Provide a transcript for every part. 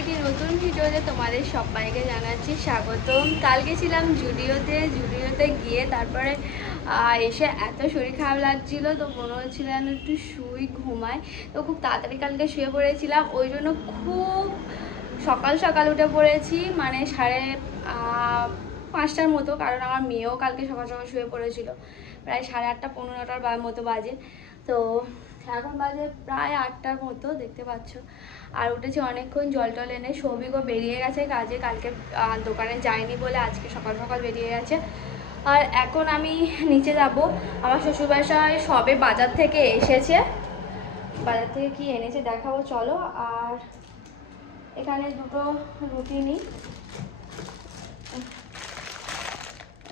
একটি নতুন ভিডিওতে তোমাদের সবাইকে জানাচ্ছি স্বাগতম। কালকে ছিলাম জুডিওতে জুডিওতে গিয়ে তারপরে এসে এত শরীর খারাপ লাগছিল তো মনে হচ্ছিল যেন একটু শুই, ঘুমাই। তো খুব তাড়াতাড়ি কালকে শুয়ে পড়েছিলাম, ওই জন্য খুব সকাল সকাল উঠে পড়েছি মানে সাড়ে পাঁচটার মতো, কারণ আমার মেয়েও কালকে সকাল সকাল শুয়ে পড়েছিল। প্রায় সাড়ে আটটা পনেরো নটার মতো বাজে। তো এখন বাজে প্রায় আটটার মতো, দেখতে পাচ্ছ। আর উঠেছি অনেকক্ষণ, জল টল এনে সৌভিকও বেরিয়ে গেছে কাজে, কালকে দোকানে যায়নি বলে আজকে সকাল সকাল বেরিয়ে গেছে। আর এখন আমি নিচে যাব। আমার শ্বশুরবাসায় সবে বাজার থেকে এসেছে। বাজার থেকে কি এনেছে দেখাবো, চলো। আর এখানে দুটো রুটি নিই।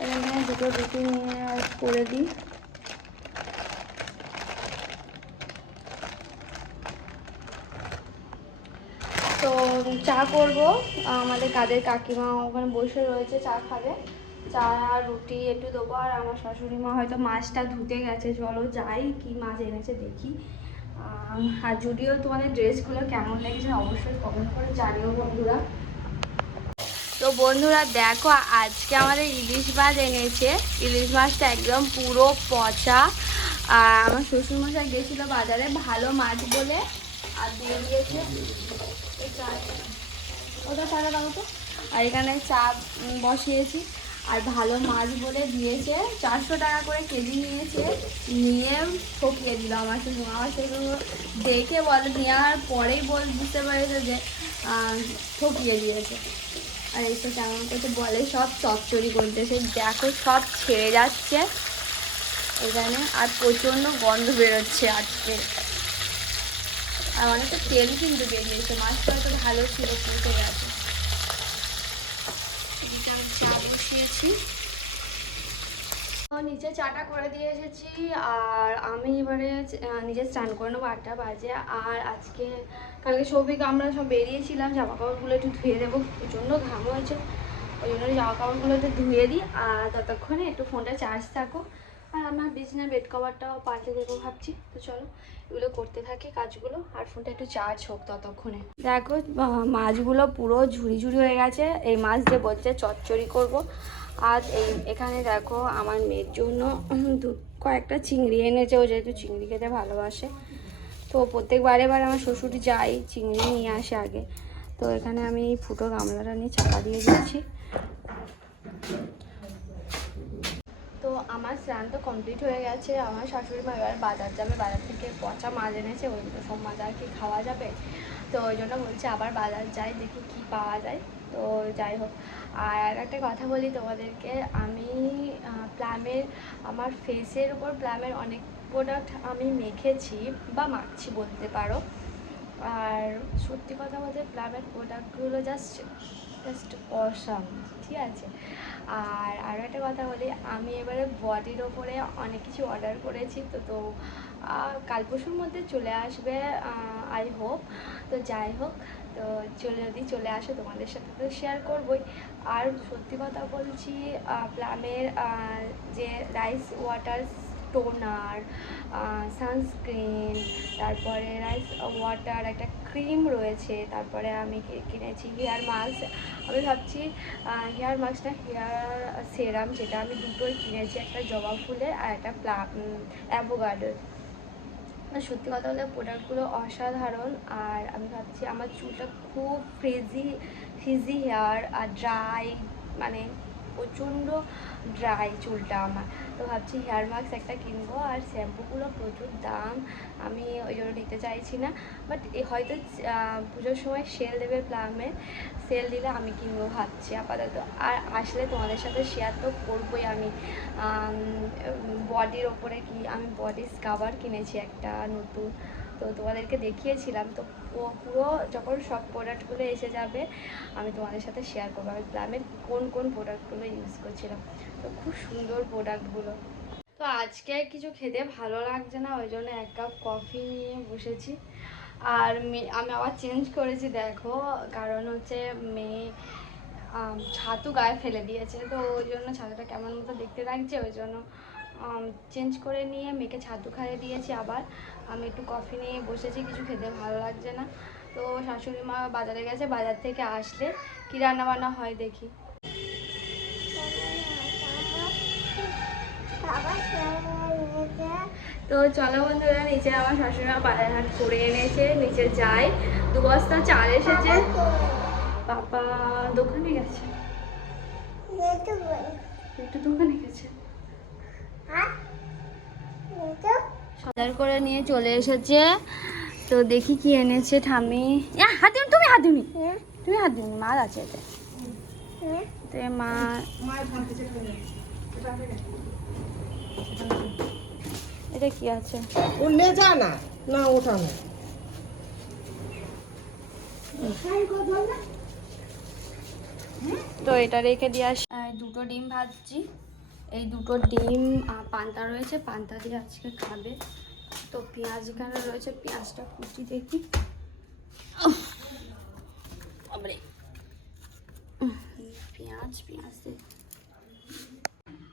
এখানে দুটো রুটি নিয়ে করে দিই তো চা করব। আমাদের কাজের কাকিমা ওখানে বসে রয়েছে, চা খাবে। চা আর রুটি একটু দেবো, আর আমার শাশুড়ি মা হয়তো মাছটা ধুতে গেছে। চলো যাই, কি মাছ এনেছে দেখি। আর যদিও তোমাদের ড্রেসগুলো কেমন লেগেছে, অবশ্যই কমেন্ট করে জানিও বন্ধুরা। তো বন্ধুরা, দেখো, আজকে আমাদের ইলিশ মাছ এনেছে। ইলিশ মাছটা একদম পুরো পচা। আর আমার শ্বশুরমশাই গেছিল বাজারে ভালো মাছ বলে, আর দিয়ে দিয়েছে। ওটা টাকা দাও তো। আর এখানে চা বসিয়েছি। আর ভালো মাছ বলে দিয়েছে। চারশো টাকা করে কেজি নিয়েছে। নিয়ে ঠকিয়ে দিল আমার শ্বশুর আমার শ্বশুর দেখে বলে নেওয়ার পরেই বল বুঝতে পেরেছে যে ঠকিয়ে দিয়েছে। আর এইসব কেমন করতে বলে সব চচ্চড়ি করতেছে দেখো সব ছেড়ে যাচ্ছে। এখানে আর প্রচণ্ড গন্ধ বেরোচ্ছে আজকে। আর অনেকটা তেল কিন্তু বেরিয়েছে মাছটা তো ভালো ছিল পুষে গেছে আমি চা বসিয়েছি। নিচে চাটা করে দিয়ে এসেছি আর আমি এবারে নিজে স্নান করে নেব, আটটা বাজে। আর আজকে, কালকে সৌভিক, আমরা সব বেরিয়েছিলাম জামা কাপড়গুলো একটু ধুয়ে দেবো প্রচণ্ড ঘাম হয়েছে। ওই জন্য জামা কাপড়গুলো একটু ধুয়ে দিই। আর ততক্ষণে একটু ফোনটা চার্জ থাকো আর আমার বিছনা বেড কভারটাও পাল্টে দেবো ভাবছি। তো চলো, এগুলো করতে থাকি কাজগুলো। আর ফোনটা একটু চার্জ হোক ততক্ষণে। দেখো মাছগুলো পুরো ঝুড়ি ঝুড়ি হয়ে গেছে। এই মাছ যে বলছে চচ্চড়ি করব। আর এই, এখানে দেখো আমার মেয়ের জন্য কয়েকটা চিংড়ি এনেছে। ও যেহেতু চিংড়ি খেতে ভালোবাসে। তো প্রত্যেকবারে বার আমার শ্বশুর যাই চিংড়ি নিয়ে আসে আগে। তো এখানে আমি ফুটো গামলাটা নিয়ে চাপা দিয়ে দিচ্ছি। তো আমার স্নান তো কমপ্লিট হয়ে গেছে। আমার শাশুড়ি মা এবার বাজার যাবে। বাজার থেকে পচা মাছ এনেছে, ওই সব মাছ আর কি খাওয়া যাবে। তো ওই জন্য বলছে আবার বাজার যাই, দেখি কি পাওয়া যায়। তো যাই হোক, আর আর একটা কথা বলি তোমাদেরকে। আমি প্লামের, আমার ফেসের উপর প্লামের অনেক প্রোডাক্ট আমি মেখেছি বা মাখছি বলতে পারো। আর সত্যি কথা বলতে প্লামের প্রোডাক্টগুলো জাস্ট জাস্ট অসাম ঠিক আছে? আর আরও একটা কথা বলি, আমি এবারে বডির ওপরে অনেক কিছু অর্ডার করেছি, তো তো কাল পরশুর মধ্যে চলে আসবে আই হোপ তো যাই হোক, তো চলে, যদি চলে আসে তোমাদের সাথে তো শেয়ার করবই। আর সত্যি কথা বলছি প্লামের যে রাইস ওয়াটার টোনার সানস্ক্রিন তারপরে রাইস ওয়াটার একটা ক্রিম রয়েছে, তারপরে আমি কিনেছি হেয়ার মাস্ক আমি ভাবছি হেয়ার মাস্কটা হেয়ার সেরাম যেটা আমি দুটোই কিনেছি, একটা জবা ফুলের আর একটা প্লা অ্যাভোগাডোর সত্যি কথা বলতে প্রোডাক্টগুলো অসাধারণ, আর আমি ভাবছি আমার চুলটা খুব ফ্রিজি ফিজি হেয়ার আর ড্রাই মানে প্রচণ্ড ড্রাই চুলটা আমার। তো ভাবছি হেয়ার মাস্ক একটা কিনবো আর শ্যাম্পুগুলো প্রচুর দাম। আমি ওই জন্য নিতে চাইছি না। বাট হয়তো পুজোর সময় সেল দেবে প্লামের সেল দিলে আমি কিনবো ভাবছি আপাতত। আর আসলে তোমাদের সাথে শেয়ার তো করবোই আমি। বডির ওপরে কি, আমি বডি স্কাবার কিনেছি একটা নতুন। তো তোমাদেরকে দেখিয়েছিলাম। তো ও- পুরো যখন সব প্রোডাক্টগুলো এসে যাবে, আমি তোমাদের সাথে শেয়ার করব। আমি প্লামের কোন কোন প্রোডাক্টগুলো ইউজ করছিলাম। তো খুব সুন্দর প্রোডাক্টগুলো তো আজকে কিছু খেতে ভালো লাগছে না, ওই জন্য এক কাপ কফি নিয়ে বসেছি। আর আমি আবার চেঞ্জ করেছি, দেখো। কারণ হচ্ছে মেয়ে ছাতু গায়ে ফেলে দিয়েছে। তো ওই জন্য ছাতুটা কেমন মতো দেখতে লাগছে, ওই জন্য চেঞ্জ করে নিয়ে মেয়েকে ছাতু খাইয়ে দিয়েছি আবার। আমি একটু কফি নিয়ে বসেছি কিছু খেতে ভালো লাগছে না। তো শাশুড়ি মা বাজারে গেছে বাজার থেকে আসলে কি রান্না বান্না হয় দেখি। তো চলো বন্ধুরা নিচে আমার শাশুড়িমা বাজার হাট করে এনেছে নিচে যাই। দু বস্তা চাল এসেছে। পাপা দোকানে গেছে? একটু দোকানে গেছে। করে নিয়ে চলে এসেছে। তো দেখি কি এনেছে ঠামি ইয়া, তুমি হাত দিনি তুমি হাত দিনি মাছ আছে এতে। তো মা এটা কি আছে? ও লে যা না না ওঠা না। তো এটা রেখে দিয়ে আস দুটো ডিম ভাজছি। এই দুটো ডিম আহ, পান্তা রয়েছে। পান্তা দিয়ে আজকে খাবে। তো পেঁয়াজ এখানে রয়েছে। পেঁয়াজটা কুচি দেখি। পেঁয়াজ পেঁয়াজ।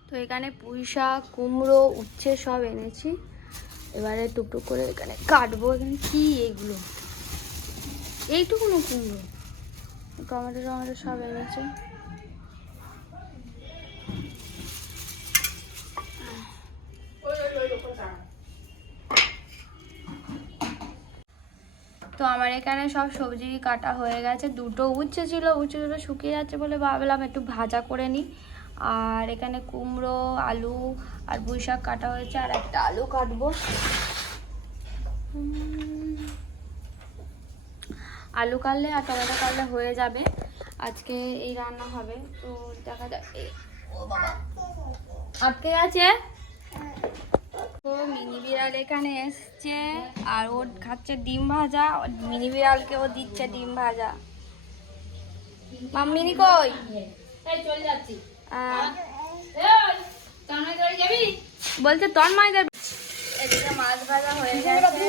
তো এখানে পুঁই শাক কুমড়ো উচ্ছে সব এনেছি। এবারে টুকটুক করে এখানে কাটবো। এখানে কি এগুলো? এইটুকুনো কুমড়ো? টমেটো টমেটো সব এনেছে। তো আমার এখানে সব সবজি কাটা হয়ে গেছে। দুটো উচ্ছে ছিল, উচ্ছে দুটো শুকিয়ে যাচ্ছে বলে ভাবলাম একটু ভাজা করে নিই। আর এখানে কুমড়ো, আলু আর পুঁই শাক কাটা হয়েছে, আর একটা আলু কাটবো। আলু কাটলে আর টমেটো কাটলে হয়ে যাবে। আজকে এই রান্না হবে। তো দেখা যাক। আটকে গেছে? তো মিনি বিড়াল এখানে এসছে আর ও খাচ্ছে ডিম ভাজা। মিনি বিড়ালকে ও দিচ্ছে ডিম ভাজা। মাম্মিনি কই? আহ, বলছে তন্ময়দের এদিকে মাছ ভাজা হয়ে গেছে।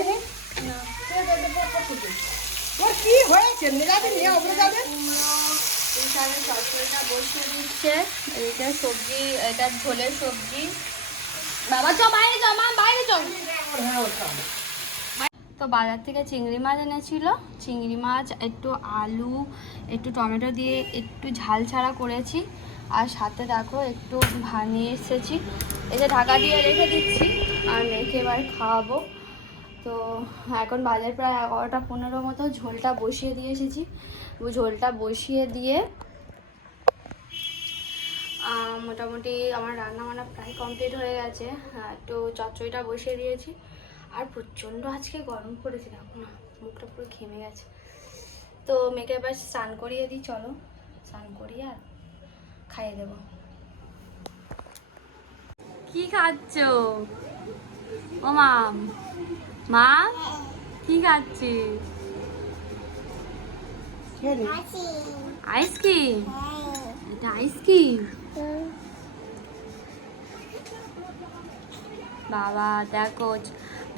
না। ওর কি হয়েছে? নিরাতে নিয়ে ওপরে যাবে কুমড়ো এইখানে বসিয়ে দিচ্ছে। এইটা সবজি এটা ঝোলের সবজি। তো বাজার থেকে চিংড়ি মাছ এনেছিল। চিংড়ি মাছ, একটু আলু, একটু টমেটো দিয়ে একটু ঝাল ছাড়া করেছি। আর সাথে দেখো, একটু ভানিয়ে এসেছি। যে ঢাকা দিয়ে রেখে দিচ্ছি, আর মেখে এবার খাওয়াবো। তো এখন বাজার প্রায় এগারোটা পনেরো মতো, ঝোলটা বসিয়ে দিয়ে এসেছি। ঝোলটা বসিয়ে দিয়ে মোটামুটি আমার রান্না বান্না প্রায় কমপ্লিট হয়ে গেছে। হ্যাঁ, একটু চচ্চড়িটা বসিয়ে দিয়েছি। আর প্রচণ্ড আজকে গরম পড়েছে দেখো না মুখটা পুরো ঘেমে গেছে। তো মেয়েকে এবার স্নান করিয়ে দিই চলো। স্নান করিয়ে আর খাইয়ে দেবো। কি খাচ্ছ? ও মাম মা কি খাচ্ছিস? নে। আইসক্রিম? এটা আইসক্রিম? বাবা, দেখো,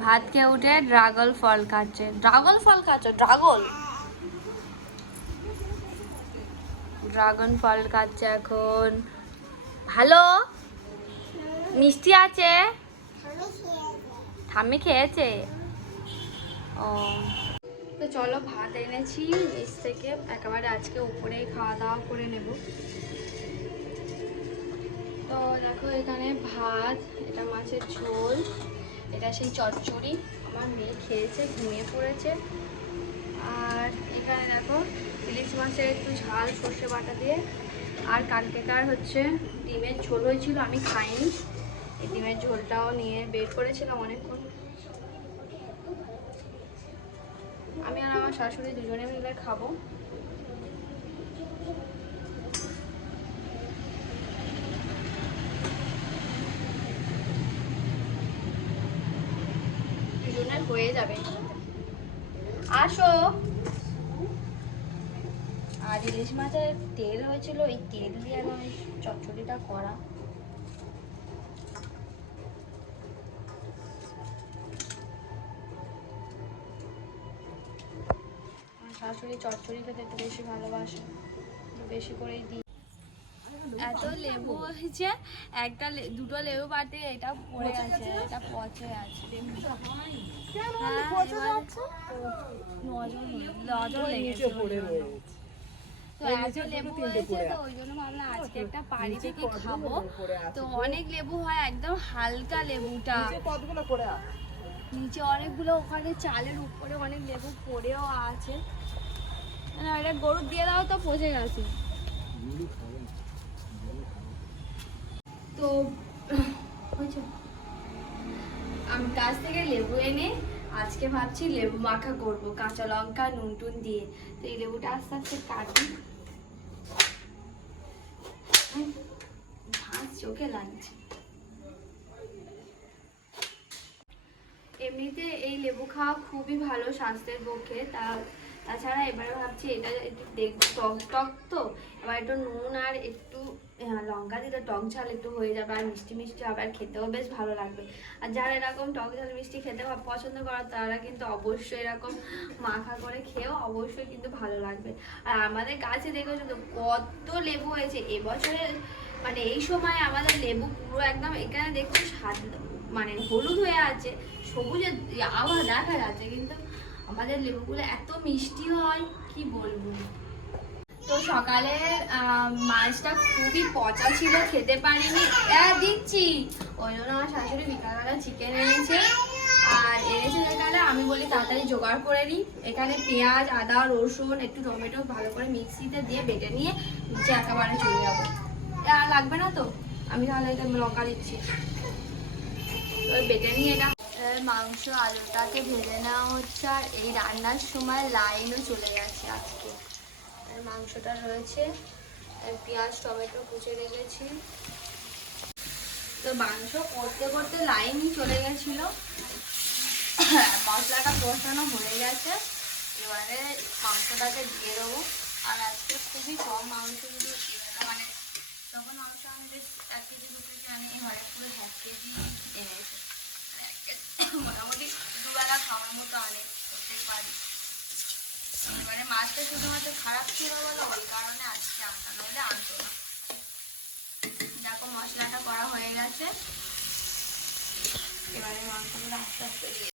ভাত খেয়ে উঠে ড্রাগল ফল খাচ্ছে। ড্রাগল ফল খাচ্ছ? ড্রাগল? ড্রাগন ফল খাচ্ছে এখন। ভালো মিষ্টি আছে? ঠাম্মি খেয়েছে? ও। তো চলো ভাত এনেছি, নিচ থেকে একেবারে আজকে উপরে খাওয়া দাওয়া করে নেব। তো দেখো এখানে ভাত, এটা মাছের ঝোল, এটা সেই চচ্চড়ি। আমার মেয়ে খেয়েছে, ঘুমিয়ে পড়েছে। আর এখানে দেখো ইলিশ মাছের একটু ঝাল, সর্ষে বাটা দিয়ে। আর কালকেকার হচ্ছে ডিমের ঝোল হয়েছিল, আমি খাইনি। এই ডিমের ঝোলটাও নিয়ে বের করেছিলাম অনেকক্ষণ। আমি আর আমার শাশুড়ি দুজনে মিলে খাব। হয়ে যাবে। আসো। আর ইলিশ মাছের তেল হয়েছিল, এই তেল দিয়ে একদম এই চচ্চড়িটা করা। শাশুড়ি চচ্চড়ি খেতে একটু বেশি ভালোবাসে বেশি করেই দিই। এত লেবু হয়েছে একটা দুটো লেবু পাতে এটা পড়ে আছে এটা পচে আছে। হ্যাঁ। তো এত লেবু হয়েছে তো ওই জন্য ভাবলাম আজকে একটা পাড়ি থেকে খাব। তো অনেক লেবু হয় একদম হালকা লেবুটা। কতগুলো পড়ে আছে? নিচে অনেকগুলো ওখানে চালের উপরে অনেক লেবু পড়েও আছে। না এটা গরু দিয়ে দাও তো পচে গেছে। তো আমি গাছ থেকে লেবু এনে আজকে ভাবছি লেবু মাখা করব, কাঁচা লঙ্কা নুন টুন দিয়ে। তো এই লেবুটা আস্তে আস্তে কাটি। ঘাস চোখে লাগছে। এমনিতে এই লেবু খাওয়া খুবই ভালো স্বাস্থ্যের পক্ষে। তা তাছাড়া এবারে ভাবছি এটা একটু দেখ টক টক তো। এবার একটু নুন আর একটু লঙ্কা দিলে টক ঝাল একটু হয়ে যাবে আর মিষ্টি মিষ্টি হবে আর খেতেও বেশ ভালো লাগবে। আর যারা এরকম টক ঝাল মিষ্টি খেতে পছন্দ করে, তারা কিন্তু অবশ্যই এরকম মাখা করে খেয়েও অবশ্যই কিন্তু ভালো লাগবে। আর আমাদের গাছে দেখেছ তো কত লেবু হয়েছে। এবছরে মানে এই সময় আমাদের লেবু পুরো একদম এখানে দেখছ সাদ মানে হলুদ হয়ে আছে, সবুজের আবার দেখা যাচ্ছে, কিন্তু আমাদের লেবুগুলো এত মিষ্টি হয়, কি বলব? তো সকালে মাছটা খুবই পচা ছিল, খেতে পারিনি। দিচ্ছি। ওই জন্য আমার শাশুড়ি বিকালবেলা চিকেন এনেছে। আর এনেছে যেখানে আমি বলি তাড়াতাড়ি জোগাড় করে নিই। এখানে পেঁয়াজ, আদা, রসুন, একটু টমেটো ভালো করে মিক্সিতে দিয়ে বেটে নিয়ে নিচে একেবারে চলে যাব। আর লাগবে না তো? আমি তাহলে এটা লঙ্কা দিচ্ছি। বেটে নিয়ে এটা। মাংস, আলুটাকে ভেজে নেওয়া হচ্ছে আর এই রান্নার সময় লাইনও চলে গেছে আজকে। মাংসটা রয়েছে পেঁয়াজ, টমেটো কুচে রেখেছি। তো মাংস করতে করতে লাইন চলে গেছিল। মশলাটা কষানো হয়ে গেছে। এবারে মাংসটাকে দিয়ে দেবো। আর আজকে খুবই কম মাংস এবারে মানে তখন মাংস আমি বেশ এক কেজি দু কেজি আনি এবারে পুরো এক কেজি এনেছে মোটামুটি দুবেলা খাওয়ার মতো আনে প্রত্যেকবারই এবারে মাছটা শুধুমাত্র খারাপ ছিল বলে ওই কারণে আজকে আনা নইলে আনতো না। দেখো মশলাটা করা হয়ে গেছে। এবারে মাংসগুলো আস্তে আস্তে